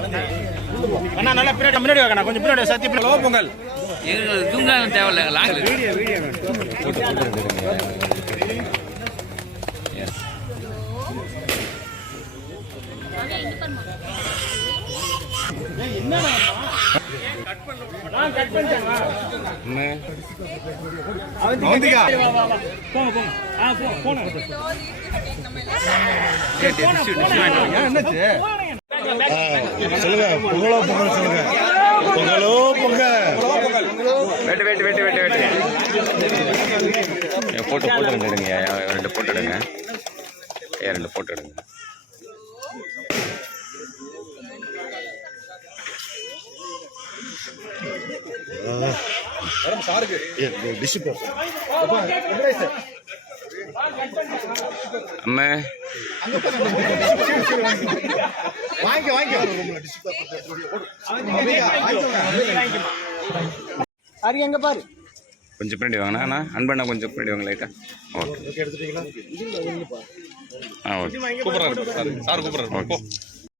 அண்ணா நல்லா பின்னாடி முன்னாடி வைக்கணும் கொஞ்சம் பின்னாடி சத்தி பின்னாடி. பொங்கல். எங்களுக்கு தூங்காத தேவையில்ல லாங்கில் என்னாச்சு? சொல்லுங்க. பொங்கலோ பொங்கல் சொல்லுங்க. பொங்கலோ பொங்கல் வெட்டு வெட்டு வெட்டு வெட்டு வெட்டு. போட்டோ போட்டோ ரெண்டு எடுங்க. ரெண்டு போட்டோ எடுங்க. ஏன் ரெண்டு போட்டோ எடுங்க. அம்மா. வாங்கி வாங்கி அது எங்க பாரு? கொஞ்சம் பின்னாடி வாங்கண்ணா அண்ணா அன்பண்ணா கொஞ்சம் பின்னாடி வாங்க லைட்டா. ஓகே எடுத்துட்டீங்களா? ஆ ஓகே. கூப்பிட்றாரு. சார் சார் கூப்பிட்றாரு.